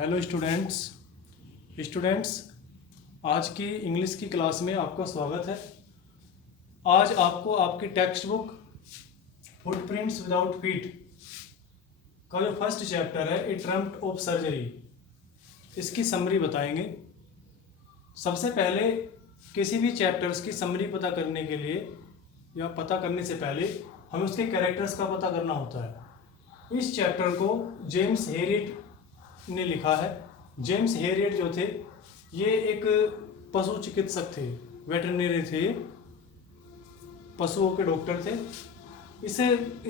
Hello students आज की English की क्लास में आपका स्वागत है। आज आपको आपकी text book footprints without feet का जो फर्स्ट चैप्टर है ए ट्रम्प ऑफ सर्जरी, इसकी समरी बताएंगे। सबसे पहले किसी भी चैप्टर्स की समरी पता करने के लिए या पता करने से पहले हमें उसके कैरेक्टर्स का पता करना होता है। इस चैप्टर को जेम्स हेरियट ने लिखा है। जेम्स हेरियट जो थे ये एक पशु चिकित्सक थे, वेटरनरी थे, पशुओं के डॉक्टर थे। इस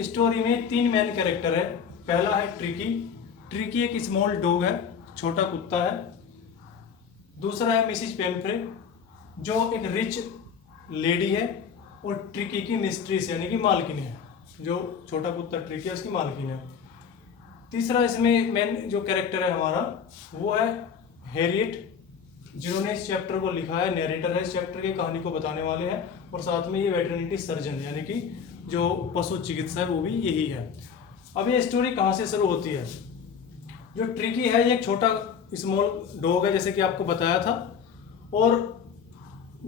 स्टोरी में 3 मेन कैरेक्टर है। पहला है ट्रिकी एक स्मॉल डॉग है, छोटा कुत्ता है। दूसरा है मिसिज पेम्फ्रे जो एक रिच लेडी है और ट्रिकी की मिस्ट्रेस यानी कि मालकिन है। जो छोटा कुत्ता ट्रिकी है उसकी मालकिन है। तीसरा इसमें मेन जो कैरेक्टर है हमारा वो है हैरियट, जिन्होंने इस चैप्टर को लिखा है, नैरेटर है इस चैप्टर की, कहानी को बताने वाले हैं। और साथ में ये वेटरनिटी सर्जन यानी कि जो पशु चिकित्सा है वो भी यही है। अब ये स्टोरी कहाँ से शुरू होती है। जो ट्रिकी है ये एक छोटा स्मॉल डॉग है जैसे कि आपको बताया था, और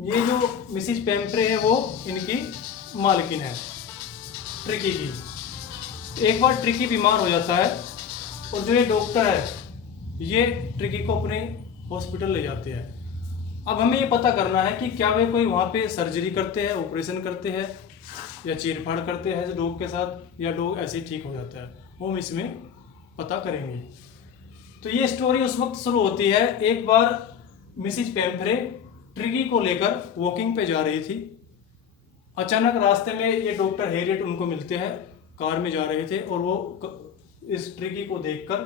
ये जो मिसिज पेम्फ्रे है वो इनकी मालकिन है ट्रिकी की। एक बार ट्रिकी बीमार हो जाता है और जो ये डॉक्टर है ये ट्रिकी को अपने हॉस्पिटल ले जाते हैं। अब हमें ये पता करना है कि क्या वे कोई वहाँ पे सर्जरी करते हैं, ऑपरेशन करते हैं या चीरफाड़ करते हैं डॉग के साथ, या डॉग ऐसे ही ठीक हो जाता है, वो हम इसमें पता करेंगे। तो ये स्टोरी उस वक्त शुरू होती है। एक बार मिसिज पेम्फ्रे ट्रिकी को लेकर वॉकिंग पे जा रही थी। अचानक रास्ते में ये डॉक्टर हेरियट उनको मिलते हैं, कार में जा रहे थे, और वो इस ट्रिकी को देखकर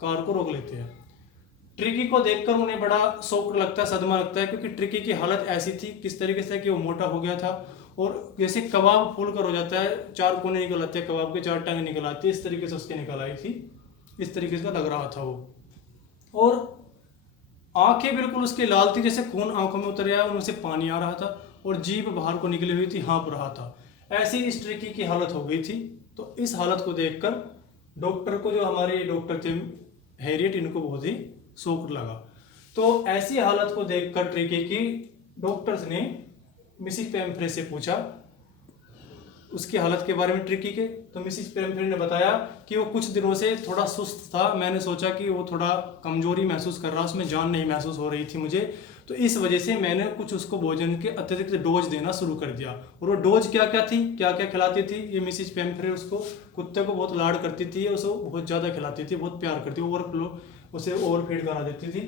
कार को रोक लेते हैं। ट्रिकी को देखकर उन्हें बड़ा शौक लगता है, सदमा लगता है, क्योंकि ट्रिकी की हालत ऐसी थी किस तरीके से कि वो मोटा हो गया था और जैसे कबाब फूल कर हो जाता है, 4 कोने निकल आते हैं कबाब के, 4 टांग निकल आती है, इस तरीके से उसके निकल आई थी। इस तरीके से लग रहा था वो, और आंखें बिल्कुल उसकी लाल थी, जैसे खून आंखों में उतर आया, उनसे पानी आ रहा था और जीभ बाहर को निकली हुई थी, हाँफ रहा था। ऐसी इस ट्रिकी की हालत हो गई थी। तो इस हालत को देखकर डॉक्टर को, जो हमारे डॉक्टर थे हैरियट, इनको बहुत ही शौक लगा। तो ऐसी हालत को देखकर ट्रिकी की डॉक्टर्स ने मिसिज पेम्फ्रे से पूछा उसकी हालत के बारे में ट्रिकी के। तो मिसिज पेम्फ्रे ने बताया कि वो कुछ दिनों से थोड़ा सुस्त था। मैंने सोचा कि वो थोड़ा कमजोरी महसूस कर रहा, उसमें जान नहीं महसूस हो रही थी मुझे, तो इस वजह से मैंने कुछ उसको भोजन के अतिरिक्त डोज देना शुरू कर दिया। और वो डोज क्या क्या थी, क्या क्या खिलाती थी ये मिसिज पेम्फ्रे, उसको कुत्ते को बहुत लाड करती थी, उसको बहुत ज़्यादा खिलाती थी, बहुत प्यार करती थी, उसे ओवर फीड करा देती थी।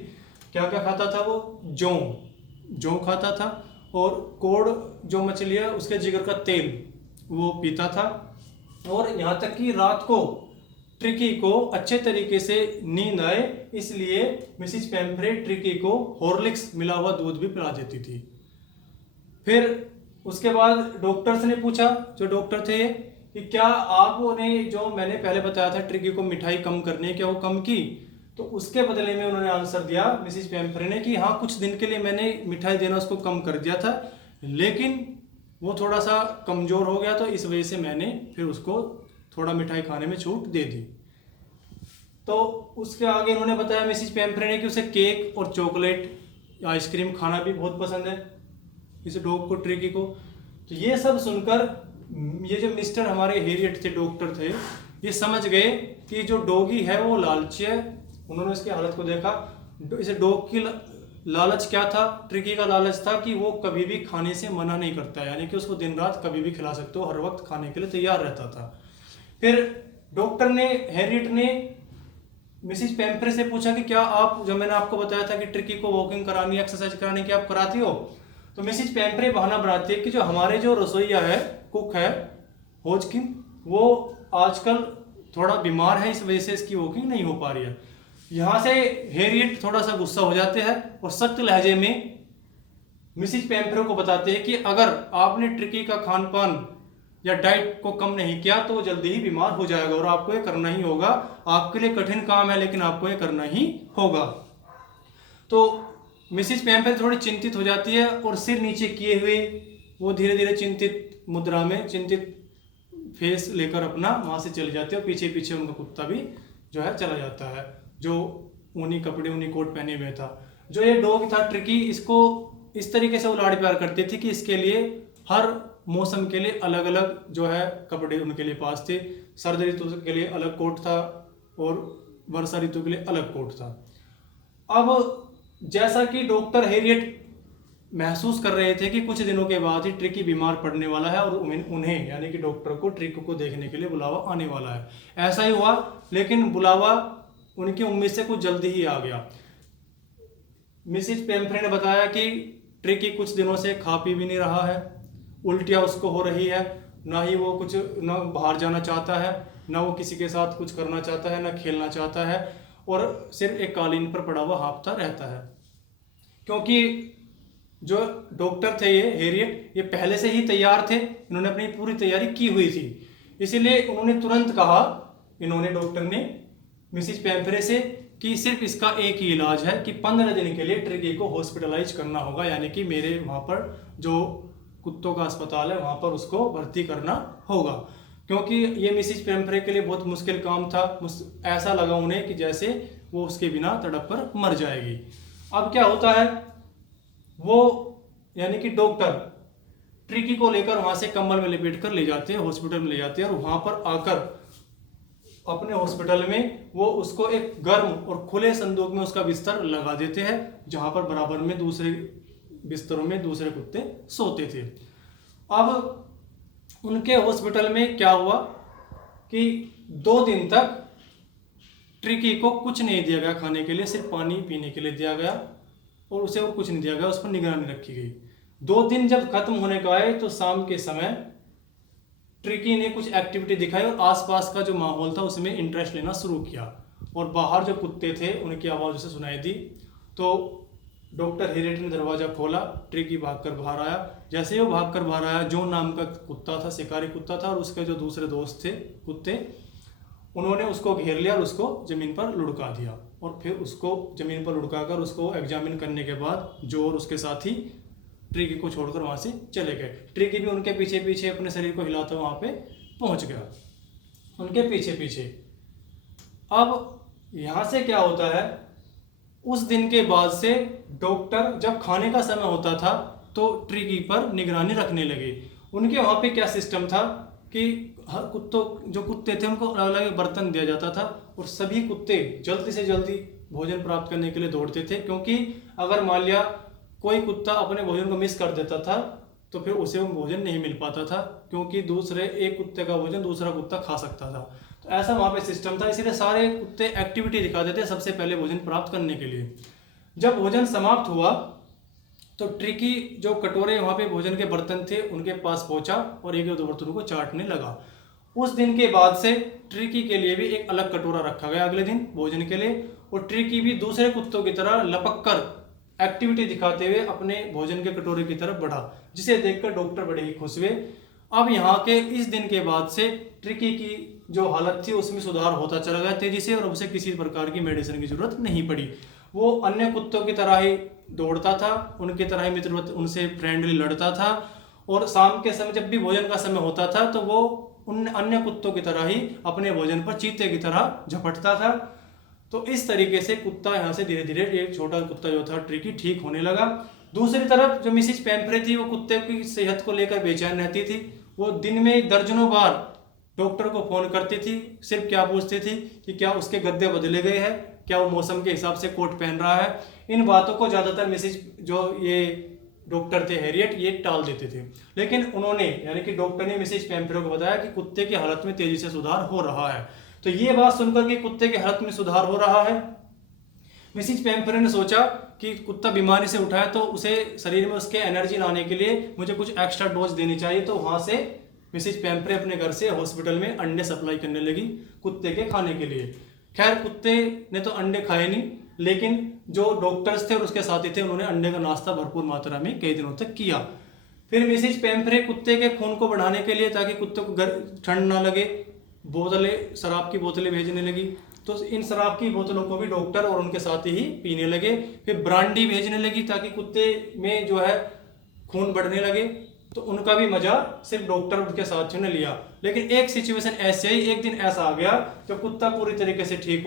क्या क्या खाता था वो, जौ खाता था, और कोड जो मछली है उसके जिगर का तेल वो पीता था। और यहाँ तक कि रात को ट्रिकी को अच्छे तरीके से नींद आए, इसलिए मिसिज पेम्फ्रे ट्रिकी को हॉर्लिक्स मिला हुआ दूध भी पिला देती थी। फिर उसके बाद डॉक्टर्स ने पूछा, जो डॉक्टर थे, कि क्या आपने जो मैंने पहले बताया था ट्रिकी को मिठाई कम करने, क्या वो कम की। तो उसके बदले में उन्होंने आंसर दिया मिसिज पेम्फ्रे ने कि हाँ, कुछ दिन के लिए मैंने मिठाई देना उसको कम कर दिया था, लेकिन वो थोड़ा सा कमज़ोर हो गया, तो इस वजह से मैंने फिर उसको थोड़ा मिठाई खाने में छूट दे दी। तो उसके आगे उन्होंने बताया मिसिज पेम्फ्रे ने कि उसे केक और चॉकलेट, आइसक्रीम खाना भी बहुत पसंद है इस डॉग को, ट्रिकी को। तो ये सब सुनकर ये जो मिस्टर हमारे हेरियट थे, डॉक्टर थे, ये समझ गए कि जो डॉगी है वो लालची है। उन्होंने उसकी हालत को देखा। इस डॉग की लालच क्या था, ट्रिकी का लालच था कि वो कभी भी खाने से मना नहीं करता, यानी कि उसको दिन रात कभी भी खिला सकते हो, हर वक्त खाने के लिए तैयार रहता था। फिर डॉक्टर ने, हैरियट ने मिसिज पेम्फ्रे से पूछा कि क्या आप, जो मैंने आपको बताया था कि ट्रिकी को वॉकिंग करानी, एक्सरसाइज करानी, क्या आप कराती हो। तो मिसिज पेम्फ्रे बहाना बनाती है कि जो हमारे जो रसोईया है, कुक है होजकिन, वो आजकल थोड़ा बीमार है, इस वजह से इसकी वॉकिंग नहीं हो पा रही है। यहाँ से हैरियट थोड़ा सा गुस्सा हो जाते हैं और सख्त लहजे में मिसिज पेम्फ्रे को बताते हैं कि अगर आपने ट्रिकी का खान पान या डाइट को कम नहीं किया तो जल्दी ही बीमार हो जाएगा, और आपको ये करना ही होगा। आपके लिए कठिन काम है, लेकिन आपको ये करना ही होगा। तो मिसिज पेम्फ्रे थोड़ी चिंतित हो जाती है और सिर नीचे किए हुए वो धीरे धीरे चिंतित मुद्रा में, चिंतित फेस लेकर अपना वहाँ से चले जाते हैं, और पीछे पीछे उनका कुत्ता भी जो है चला जाता है। जो ऊनी कपड़े ऊनी कोट पहने हुए था। जो ये डॉग था ट्रिकी, इसको इस तरीके से वो लाड़ प्यार करती थी कि इसके लिए हर मौसम के लिए अलग अलग जो है कपड़े उनके लिए पास थे। सर्द ऋतु के लिए अलग कोट था और वर्षा ऋतु के लिए अलग कोट था। अब जैसा कि डॉक्टर हैरियट महसूस कर रहे थे कि कुछ दिनों के बाद ही ट्रिकी बीमार पड़ने वाला है और उन्हें यानी कि डॉक्टर को ट्रिकी को देखने के लिए बुलावा आने वाला है। ऐसा ही हुआ, लेकिन बुलावा उनकी उम्मीद से कुछ जल्दी ही आ गया। मिसिज पेम्फ्रे ने बताया कि ट्रिकी कुछ दिनों से खा पी भी नहीं रहा है, उल्टियाँ उसको हो रही है, ना ही वो कुछ ना बाहर जाना चाहता है, ना वो किसी के साथ कुछ करना चाहता है, ना खेलना चाहता है, और सिर्फ एक कालीन पर पड़ा हुआ हाँफता रहता है। क्योंकि जो डॉक्टर थे ये हैरियट, ये पहले से ही तैयार थे, इन्होंने अपनी पूरी तैयारी की हुई थी। इसीलिए उन्होंने तुरंत कहा, इन्होंने डॉक्टर ने मिसिज पेम्फ्रे से कि सिर्फ इसका एक ही इलाज है कि 15 दिन के लिए ट्रिकी को हॉस्पिटलाइज करना होगा, यानी कि मेरे वहाँ पर जो कुत्तों का अस्पताल है वहाँ पर उसको भर्ती करना होगा। क्योंकि ये मिसिज पेम्फ्रे के लिए बहुत मुश्किल काम था। ऐसा लगा उन्हें कि जैसे वो उसके बिना तड़प कर मर जाएगी। अब क्या होता है, वो यानी कि डॉक्टर ट्रिकी को लेकर वहाँ से कंबल में लपेट कर ले जाते हैं, हॉस्पिटल में ले जाते हैं, और वहाँ पर आकर अपने हॉस्पिटल में वो उसको एक गर्म और खुले संदूक में उसका बिस्तर लगा देते हैं, जहाँ पर बराबर में दूसरे बिस्तरों में दूसरे कुत्ते सोते थे। अब उनके हॉस्पिटल में क्या हुआ कि 2 दिन तक ट्रिकी को कुछ नहीं दिया गया खाने के लिए, सिर्फ पानी पीने के लिए दिया गया और उसे और कुछ नहीं दिया गया, उस पर निगरानी रखी गई। 2 दिन जब खत्म होने का आए तो शाम के समय ट्रिकी ने कुछ एक्टिविटी दिखाई और आसपास का जो माहौल था उसमें इंटरेस्ट लेना शुरू किया, और बाहर जो कुत्ते थे उनकी आवाज़ उसे सुनाई दी। तो डॉक्टर हैरियट ने दरवाज़ा खोला, ट्रिकी भागकर बाहर आया। जैसे ही वो भागकर बाहर आया, जॉन नाम का कुत्ता था, शिकारी कुत्ता था, और उसके जो दूसरे दोस्त थे कुत्ते, उन्होंने उसको घेर लिया और उसको ज़मीन पर लुढ़का दिया, और फिर उसको ज़मीन पर लुढ़का कर उसको एग्जामिन करने के बाद जो और उसके साथी ट्रिकी को छोड़कर वहाँ से चले गए। ट्रिकी भी उनके पीछे पीछे अपने शरीर को हिलाता वहाँ पे पहुँच गया, उनके पीछे पीछे। अब यहाँ से क्या होता है, उस दिन के बाद से डॉक्टर जब खाने का समय होता था तो ट्रिकी पर निगरानी रखने लगे। उनके वहाँ पे क्या सिस्टम था कि हर जो कुत्ते थे उनको अलग अलग बर्तन दिया जाता था, और सभी कुत्ते जल्दी से जल्दी भोजन प्राप्त करने के लिए दौड़ते थे। क्योंकि अगर मान लिया कोई कुत्ता अपने भोजन को मिस कर देता था तो फिर उसे वो भोजन नहीं मिल पाता था, क्योंकि एक कुत्ते का भोजन दूसरा कुत्ता खा सकता था। तो ऐसा वहाँ पे सिस्टम था, इसीलिए सारे कुत्ते एक्टिविटी दिखाते थे सबसे पहले भोजन प्राप्त करने के लिए। जब भोजन समाप्त हुआ तो ट्रिकी जो कटोरे वहाँ पे भोजन के बर्तन थे उनके पास पहुँचा और एक दो बर्तनों को चाटने लगा। उस दिन के बाद से ट्रिकी के लिए भी एक अलग कटोरा रखा गया अगले दिन भोजन के लिए, और ट्रिकी भी दूसरे कुत्तों की तरह लपक कर एक्टिविटी दिखाते हुए अपने भोजन के कटोरे की तरफ बढ़ा, जिसे देखकर डॉक्टर बड़े ही खुश हुए। अब यहाँ के इस दिन के बाद से ट्रिकी की जो हालत थी उसमें सुधार होता चला गया तेजी से, और उसे किसी प्रकार की मेडिसिन की जरूरत नहीं पड़ी। वो अन्य कुत्तों की तरह ही दौड़ता था, उनकी तरह ही मित्र उनसे फ्रेंडली लड़ता था, और शाम के समय जब भी भोजन का समय होता था तो वो उन अन्य कुत्तों की तरह ही अपने भोजन पर चीते की तरह झपटता था। तो इस तरीके से कुत्ता यहाँ से धीरे धीरे एक छोटा कुत्ता जो था ट्रिकी ठीक होने लगा। दूसरी तरफ जो मिसिज पेम्फ्रे थी वो कुत्ते की सेहत को लेकर बेचैन रहती थी। वो दिन में दर्जनों बार डॉक्टर को फोन करती थी, सिर्फ क्या पूछती थी कि क्या उसके गद्दे बदले गए हैं, क्या वो मौसम के हिसाब से कोट पहन रहा है। इन बातों को ज़्यादातर मिसिज जो ये डॉक्टर थे हैरियट ये टाल देते थे, लेकिन उन्होंने यानी कि डॉक्टर ने मिसिज पेम्फ्रे को बताया कि कुत्ते की हालत में तेजी से सुधार हो रहा है। तो ये बात सुनकर कि कुत्ते की हालत में सुधार हो रहा है, मिसिज पेम्फ्रे ने सोचा कि कुत्ता बीमारी से उठा है तो उसे शरीर में उसके एनर्जी लाने के लिए मुझे कुछ एक्स्ट्रा डोज देनी चाहिए। तो वहाँ से मिसिज पेम्फ्रे अपने घर से हॉस्पिटल में अंडे सप्लाई करने लगी कुत्ते के खाने के लिए। खैर कुत्ते ने तो अंडे खाए नहीं, लेकिन जो डॉक्टर्स थे और उसके साथी थे उन्होंने अंडे का नाश्ता भरपूर मात्रा में कई दिनों तक किया। फिर मिसिज पेम्फ्रे कुत्ते के खून को बढ़ाने के लिए ताकि कुत्ते को ठंड ना लगे शराब की बोतलें भेजने लगी। तो इन शराब की बोतलों को भी डॉक्टर और उनके साथी ही पीने लगे। फिर ब्रांडी भेजने लगी ताकि कुत्ते में जो है खून बढ़ने लगे। तो उनका भी मजा सिर्फ डॉक्टर और उनके साथियों ने लिया। लेकिन एक सिचुएशन ऐसे ही एक दिन ऐसा आ गया जब कुत्ता पूरी तरीके से ठीक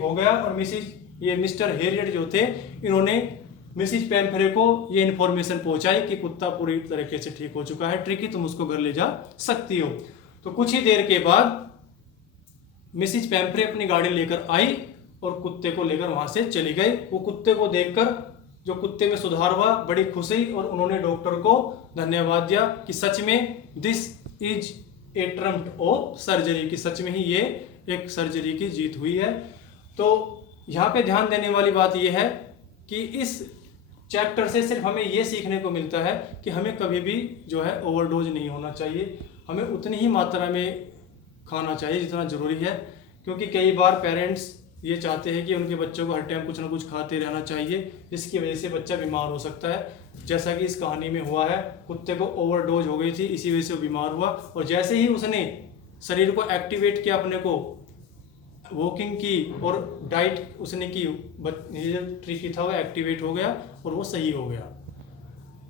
हो गया और मिसिज ये मिस्टर हेरियट जो थे, इन्होंने मिसिज पैम्फ्रे को ये इन्फॉर्मेशन पहुंचाई कि कुत्ता पूरी तरीके से ठीक हो चुका है, ट्रिकी तुम उसको घर ले जा सकती हो। तो कुछ ही देर के बाद मिसिज पैम्फ्रे अपनी गाड़ी लेकर आई और कुत्ते को लेकर वहां से चली गई। वो कुत्ते को देखकर जो कुत्ते में सुधार हुआ, बड़ी खुश हुई और उन्होंने डॉक्टर को धन्यवाद दिया कि सच में this is a Trump of surgery, की सच में ही ये एक सर्जरी की जीत हुई है। तो यहाँ पे ध्यान देने वाली बात यह है कि इस चैप्टर से सिर्फ हमें ये सीखने को मिलता है कि हमें कभी भी जो है ओवरडोज नहीं होना चाहिए, हमें उतनी ही मात्रा में खाना चाहिए जितना ज़रूरी है। क्योंकि कई बार पेरेंट्स ये चाहते हैं कि उनके बच्चों को हर टाइम कुछ ना कुछ खाते रहना चाहिए, जिसकी वजह से बच्चा बीमार हो सकता है, जैसा कि इस कहानी में हुआ है। कुत्ते को ओवरडोज हो गई थी, इसी वजह से वो बीमार हुआ, और जैसे ही उसने शरीर को एक्टिवेट किया, अपने को वॉकिंग की और डाइट उसने की, ये जो ट्रिकी था वो एक्टिवेट हो गया और वो सही हो गया।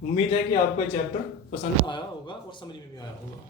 उम्मीद है कि आपको ये चैप्टर पसंद आया होगा और समझ में भी आया होगा।